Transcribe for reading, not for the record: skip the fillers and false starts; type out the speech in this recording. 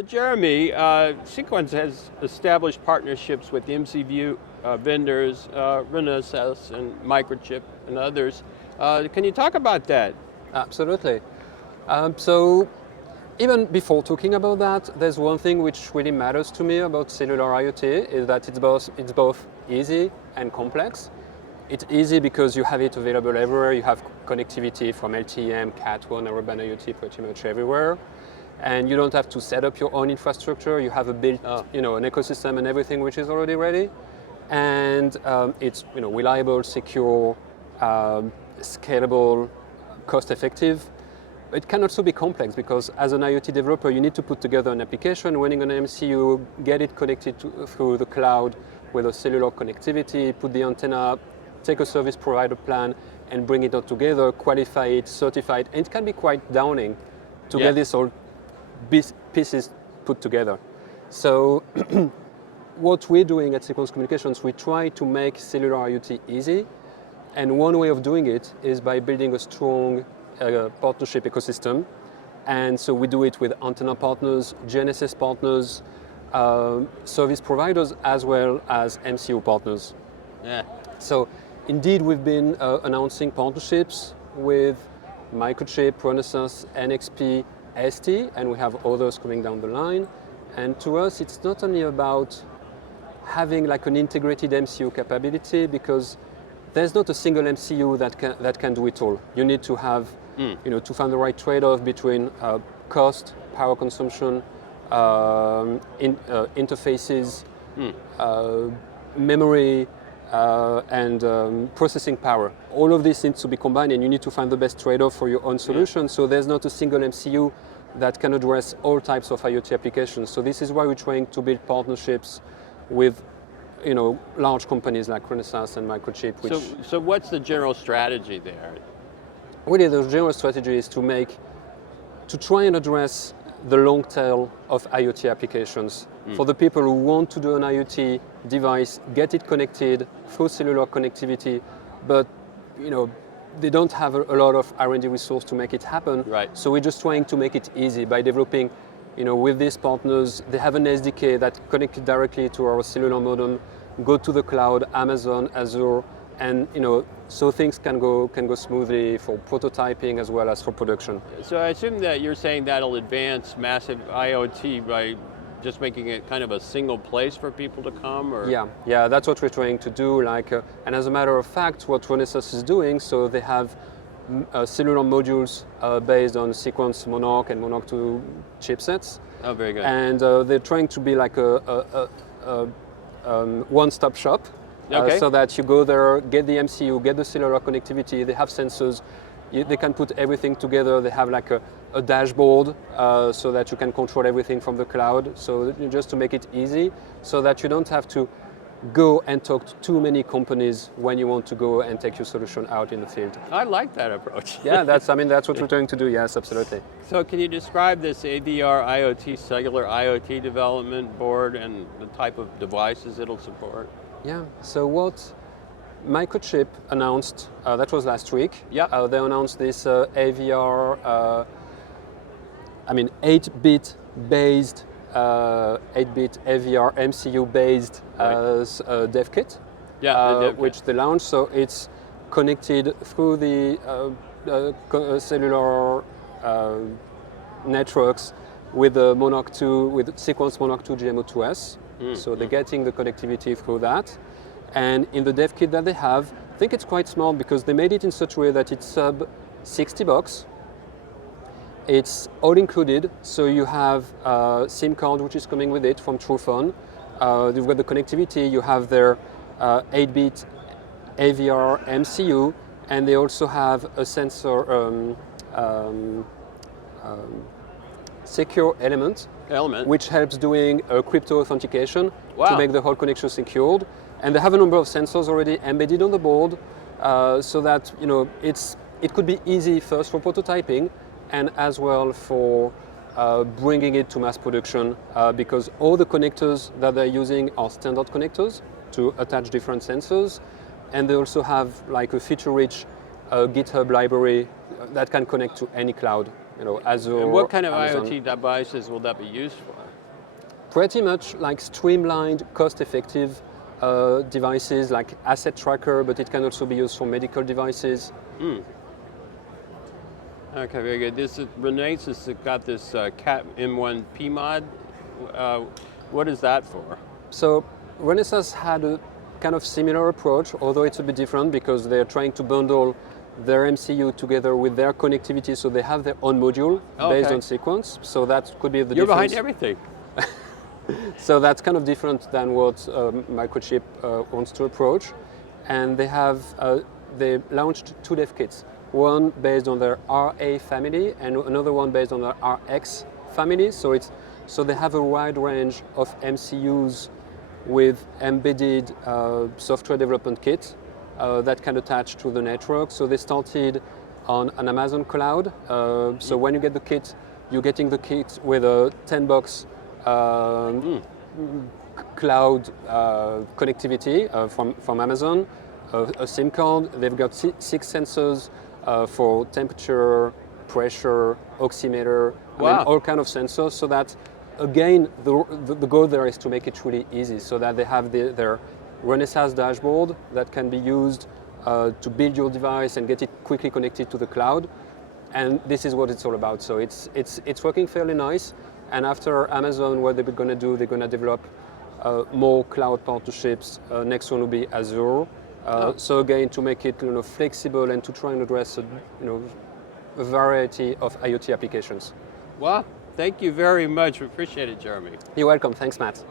So Jeremy, Sequans has established partnerships with MCU vendors, Renesas and Microchip and others. Can you talk about that? Absolutely. So even before talking about that, there's one thing which really matters to me about cellular IoT is that it's both easy and complex. It's easy because you have it available everywhere. You have connectivity from LTE-M, Cat1, Narrowband IoT pretty much everywhere. And you don't have to set up your own infrastructure. You have a built, an ecosystem and everything which is already ready. And it's reliable, secure, scalable, cost-effective. It can also be complex because as an IoT developer, you need to put together an application running on an MCU, get it connected through the cloud with a cellular connectivity, put the antenna up, take a service provider plan and bring it all together, qualify it, certify it. And it can be quite daunting to get this all pieces put together. So what we're doing at Sequans Communications, we try to make cellular IoT easy. And one way of doing it is by building a strong partnership ecosystem. And so we do it with antenna partners, GNSS partners, service providers, as well as MCU partners. Yeah. So indeed, we've been announcing partnerships with Microchip, Renesas, NXP, ST, and we have others coming down the line. And to us, it's not only about having like an integrated MCU capability, because there's not a single MCU that can do it all. You need to have, to find the right trade-off between cost, power consumption, interfaces, memory, and processing power. All of this needs to be combined, and you need to find the best trade-off for your own solution. So there's not a single MCU that can address all types of IoT applications. So this is why we're trying to build partnerships with large companies like Renesas and Microchip. So what's the general strategy there? Really, the general strategy is to try and address the long tail of IoT applications. For the people who want to do an IoT device, get it connected through cellular connectivity, but they don't have a lot of R&D resource to make it happen. Right. So we're just trying to make it easy by developing, with these partners. They have an SDK that connected directly to our cellular modem, go to the cloud, Amazon, Azure, and so things can go smoothly for prototyping as well as for production. So I assume that you're saying that'll advance massive IoT by just making it kind of a single place for people to come, or? Yeah, that's what we're trying to do. And as a matter of fact, what Renesas is doing, so they have cellular modules based on Sequans Monarch and Monarch 2 chipsets. Oh, very good. And they're trying to be like a one-stop shop. Okay. So that you go there, get the MCU, get the cellular connectivity, they have sensors, they can put everything together, they have like a dashboard so that you can control everything from the cloud, so just to make it easy, so that you don't have to go and talk to too many companies when you want to go and take your solution out in the field. I like that approach. Yeah, that's what we're trying to do, yes, absolutely. So can you describe this AVR IoT, cellular IoT development board and the type of devices it'll support? Yeah, so what Microchip announced, that was last week. Yeah. They announced this AVR, 8-bit based, 8-bit AVR MCU based dev kit, which they launched. So it's connected through the cellular networks with the Monarch 2, with Sequans Monarch 2 GMO2S. So they're getting the connectivity through that. And in the dev kit that they have, I think it's quite small because they made it in such a way that it's sub $60. It's all included, so you have a SIM card which is coming with it from Truephone. You've got the connectivity, you have their 8-bit AVR MCU, and they also have a sensor secure element, which helps doing crypto authentication to make the whole connection secured. And they have a number of sensors already embedded on the board, so that it could be easy first for prototyping, and as well for bringing it to mass production, because all the connectors that they're using are standard connectors to attach different sensors, and they also have like a feature-rich GitHub library that can connect to any cloud. Azure. And what kind of Amazon. IoT devices will that be used for? pretty much like streamlined, cost-effective devices like asset tracker, but it can also be used for medical devices. Okay, very good. This is Renesas that got this Cat M1 PMOD. What is that for? So Renesas had a kind of similar approach, although it's a bit different because they're trying to bundle their MCU together with their connectivity, so they have their own module based on Sequans. So that could be the You're difference. behind everything. So that's kind of different than what Microchip wants to approach. And they launched two dev kits, one based on their RA family and another one based on their RX family. So they have a wide range of MCUs with embedded software development kit that can attach to the network. So they started on an Amazon cloud. So when you get the kit, you're getting the kit with a 10-box cloud connectivity from Amazon, a SIM card. They've got 6 sensors for temperature, pressure, oximeter, all kind of sensors, so that again the goal there is to make it really easy, so that they have their Renesas dashboard that can be used to build your device and get it quickly connected to the cloud. And this is what it's all about. So it's working fairly nice. And after Amazon, what they're going to do, they're going to develop more cloud partnerships. Next one will be Azure. So again, to make it flexible and to try and address a variety of IoT applications. Well, thank you very much. We appreciate it, Jeremy. You're welcome. Thanks, Matt.